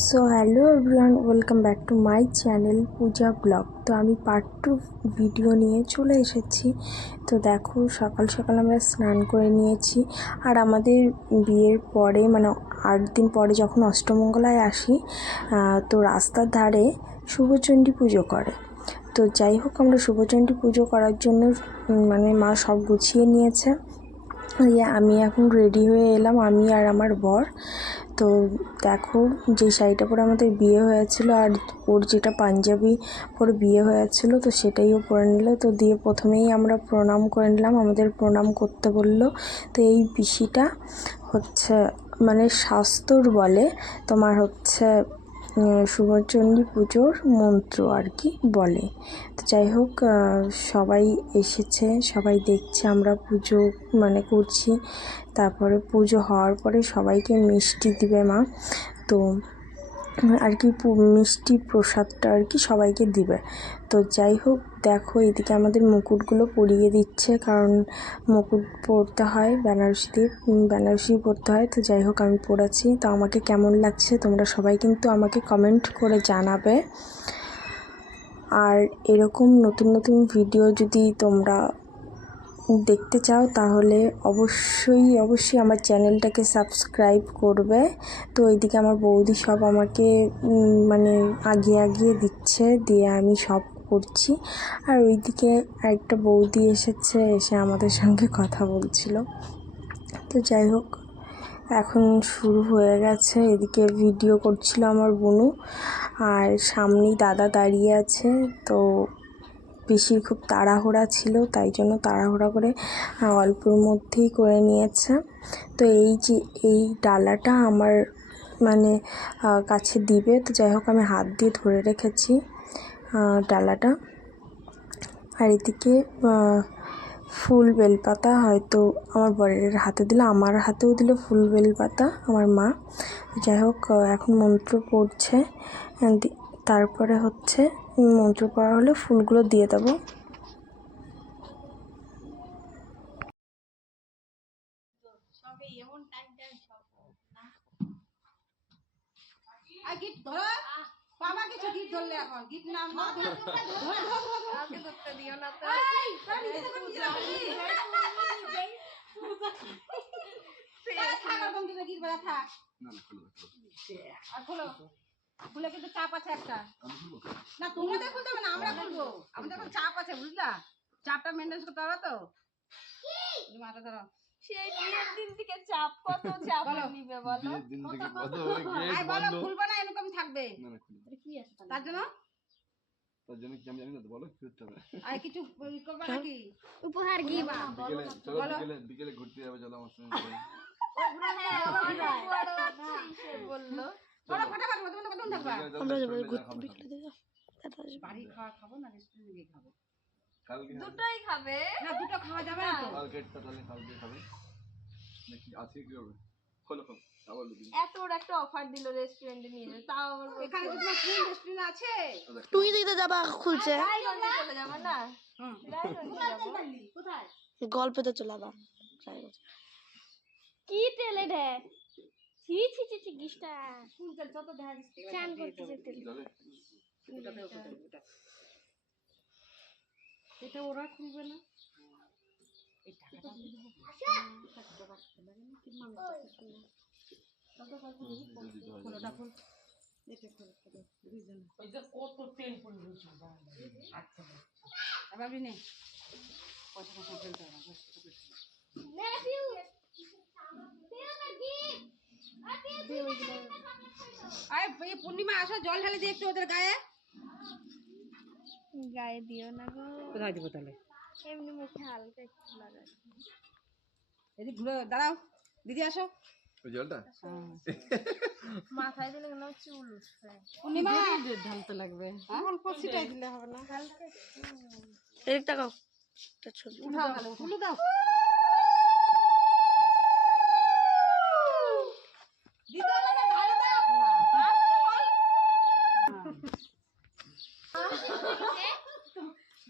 So hello everyone, welcome back to my channel Puja blog. তো আমি part 2 video নিয়ে চলে এসেছি। তো দেখো, সকাল সকাল আমরা স্নান করে নিয়েছি। আর আমাদের বিয়ের পরে মানে 8 দিন পরে যখন অষ্টমঙ্গলায় আসি, তো রাস্তার ধারে শুভচণ্ডী পুজো করে। তো যাই হোক, আমরা শুভচণ্ডী পুজো করার জন্য মানে মা সব গুছিয়ে নিয়েছে। আমি এখন রেডি হয়ে এলাম, আমি আর আমার বর। তো দেখো, যে শাড়িটা পরে আমাদের বিয়ে হয়েছিল আর ওর যেটা পাঞ্জাবি পরে বিয়ে হয়েছিল, তো সেটাই ও পরে নিল। তো দিয়ে প্রথমেই আমরা প্রণাম করে নিলাম, আমাদের প্রণাম করতে বললো। তো এই পিসিটা হচ্ছে মানে শাস্ত্র বলে তোমার হচ্ছে শুভচণ্ডী পুজোর মন্ত্র আর কি বলে। তো যাই হোক, সবাই এসেছে, সবাই দেখছে আমরা পুজো মানে করছি। তারপরে পুজো হওয়ার পরে সবাইকে মিষ্টি দিবে মা। তো আর কি মিষ্টি প্রসাদটা আর কি সবাইকে দিবে। তো যাই হোক, দেখো এদিকে আমাদের মুকুটগুলো পরিয়ে দিচ্ছে, কারণ মুকুট পরতে হয় বেনারসি পরতে হয়। তো যাই হোক, আমি পরেছি। তো আমাকে কেমন লাগছে তোমরা সবাই কিন্তু আমাকে কমেন্ট করে জানাবে। আর এরকম নতুন নতুন ভিডিও যদি তোমরা দেখতে চাও তাহলে অবশ্যই আমার চ্যানেলটাকে সাবস্ক্রাইব করবে। তো এইদিকে আমার বৌদি সব আমাকে মানে আগিয়ে দিচ্ছে, দিয়ে আমি সব করছি। আর ওইদিকে আরেকটা বৌদি এসে আমাদের সঙ্গে কথা বলছিল। তো যাই হোক, এখন শুরু হয়ে গেছে। এদিকে ভিডিও করছিল আমার বোনু, আর সামনেই দাদা দাঁড়িয়ে আছে। তো পিসির খুব তাড়াহুড়া ছিল, তাই জন্য তাড়াহুড়া করে অল্পর মধ্যেই করে নিয়েছে। তো এই ডালাটা আমার মানে কাছে দিবে। তো যাই হোক, আমি হাত দিয়ে ধরে রেখেছি ডালাটা। আর এদিকে ফুল বেলপাতা হয়তো আমার বরের হাতে দিল, আমার হাতেও দিল ফুল বেলপাতা আমার মা। যাই হোক, এখন মন্ত্র পড়ছে। তারপরে হচ্ছে মন্ত্র পড়া হলে ফুলগুলো দিয়ে দেবো। বাবা কিছু গিট ধরলে এখন গিট নাম না ধরে ধরতে দিও না তো খুলে কিন্তু চাপ আছে একটা। না তোমাদের খুলতে হবে না, আমরা খুলবো। আমাদের এখন চাপ আছে, বুঝলা? চাপটা মেনটেন করতে হবে তো। মাথা ধরো। সেই বিয়ের দিন থেকে চাপ, কত চাপ নিবে বলো? বিয়ের দিন থেকে কত ওই গেট বলো বন্ধ। খুলবো না এরকম থাকবে? না না খুলবো। কি আছে তার জন্য? তার জন্য কি আমি জানি না, তো বলো কি করতে হবে। আর কিছু করবে নাকি? উপহার গিবা বিকেলে চলো, বিকেলে ঘুরতে যাবে, চলো আমার সঙ্গে। বললো বলো ফটাফট, তোমরা কতক্ষণ থাকবা? আমরা যাবো ঘুরতে বিকেলে। বাড়ি খাবো না রেস্টুরেন্টে গিয়ে খাবো? কালকে দুটোই খাবে না, দুটো খাওয়া যাবে না তো। কালকে তাহলে কালকে খাবে নাকি আজকে কি হবে? খোলো আবার লুকিয়ে। এত বড় একটা অফার দিল রেস্টুরেন্টে নিয়ে যাবে, তাও আবার এখানে তো তোমার কোন রেস্টুরেন্ট আছে? তুই দিতে যাবা খুলছে রায়গঞ্জে চলে যাবো না? রায়গঞ্জে যাবো। কোথায়? গল্পতে চলে যাবা। কি তেলে ঢে ছি ছি ছি ছি গিষ্টা কোন তেল যত দেখা দিচ্ছে চান করতে যেতে চলে এটা ওরা খুলবে না। এই টাকাটা খোলোটা খোল। এটা খোলো দুইজন। ওই যে কত তেল পড়ে রয়েছে আচ্ছা বাবলি নে কত কত তেল দাও নেপিউ তেল নাকি আয় এই পূর্ণিমা আসো, জল ঢালে দিয়ে একটু ওদের গায়ে। গায়ে দিও না গো, কোথায় দিব তাহলে? এমনি মুখে হালকা একটু লাগাই। এদিক ঘুরে দাঁড়াও, দিদি আসো। ওই জলটা মাথায় দিলে কোনো চুল উঠছে। পূর্ণিমা ঢালতে লাগবে, অল্প ছিটাই দিলে হবে না? এদিক তাকাও, একটা ছবি উঠাও তাহলে, তুলে দাও। দিতে হবে না, ঢালে দাও।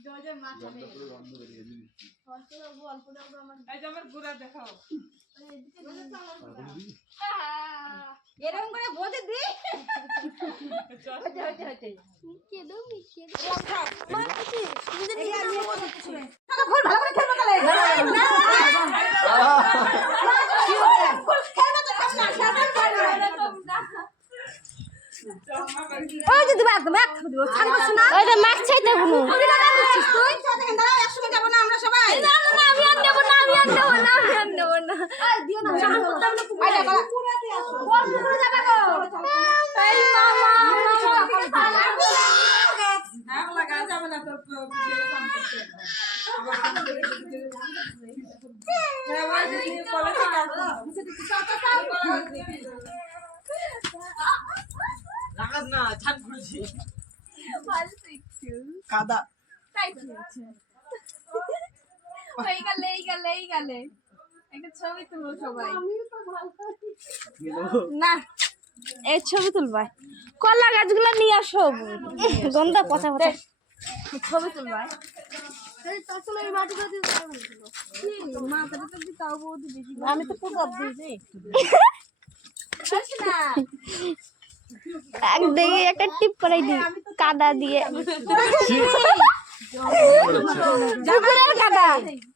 জলের মাথা নেই। পুরো বন্ধ করে দিবি। অল্প দাও আমার এই যে আমার গুড়া দেখাও। এরকম করে বোঝে দি। ওই যে দিবা একদম এক দিব ছান করছ না ওইটা মাছ চাইতে কোনো তুই না দিচ্ছিস তুই সেখানে দাঁড়া একসঙ্গে যাব না আমরা সবাই না আমি আর নেব না আমি আর নেব না আমি আর নেব না এই দিও না সামনে করতে হবে না আইডা করা পুরাতে আসো কোন পুরো যাবে গো এই মামা আগ লাগা যাবে না তোর ভিডিও সাম করতে হ্যাঁ ভাই তুমি কলেজ থেকে আসো কিছু লাগাস না ছাদ খুলছি ভালো শিখছি কাদা তাই কি আছে এই গেলে একটা ছবি তুলবো সবাই না এই ছবি তুলবা কলা গাছগুলো নিয়ে আসো গন্ধা পচা পচা ছবি তুলবা আমি তো পুরো দিয়েছি না এক দেখে একটা টিপ করাই দি কাদা দিয়ে পুকুরের কাদা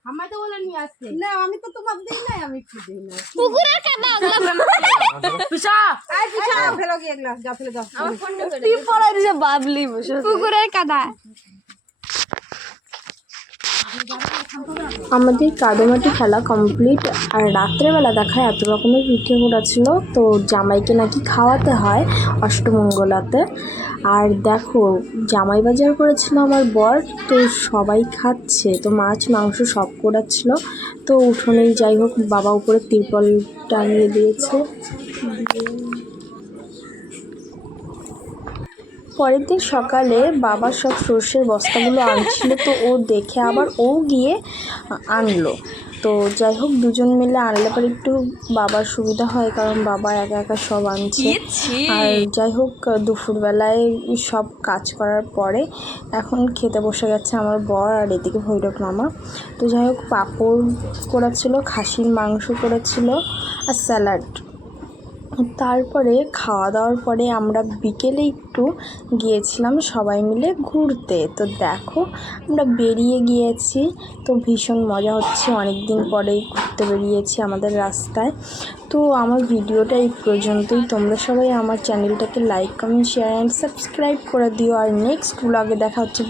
আমায় তো বলে নিয়ে আসছে না আমি তো তোমাকে দেই নাই আমি কি দেই না পুকুরের কাদা পিছা আই পিছা ফেলো গিয়ে গ্লাস যা ফেলে দাও টিপ করাই দিছে বাবলি বসে পুকুরের কাদা আমাদের কাদোমাটি খেলা কমপ্লিট। আর রাত্রেবেলা দেখায় এত রকমের পিঠে করা ছিল, তো জামাইকে নাকি খাওয়াতে হয় অষ্টমঙ্গলাতে। আর দেখো জামাই বাজার করেছিল আমার বর, তো সবাই খাচ্ছে, তো মাছ মাংস সব করাচ্ছিল। তো উঠোনেই যাই হোক বাবা উপরে তিরপল টাঙিয়ে দিয়েছে। পরের দিন সকালে বাবা সব সর্ষের বস্তাগুলো আনছিল, তো ও দেখে আবার ও গিয়ে আনলো। তো যাই হোক দুজন মিলে আনলে পরে একটু বাবার সুবিধা হয়, কারণ বাবা একা একা সব আনছে। আর যাই হোক দুপুরবেলায় সব কাজ করার পরে এখন খেতে বসে গেছে আমার বর আর এদিকে ভৈরব মামা। তো যাই হোক পাঁপড় করেছিল, খাসির মাংস করেছিল আর স্যালাড। তারপরে খাওয়া দাওয়ার পরে আমরা বিকেলে একটু গিয়েছিলাম সবাই মিলে ঘুরতে। তো দেখো আমরা বেরিয়ে গিয়েছি, তো ভীষণ মজা হচ্ছে, অনেক দিন পরেই ঘুরতে বেরিয়েছি আমাদের রাস্তায়। তো আমার ভিডিওটা এই পর্যন্তই। তোমরা সবাই আমার চ্যানেলটাকে like comment share and subscribe করে দিও। আর নেক্সট ব্লগে দেখা হচ্ছে।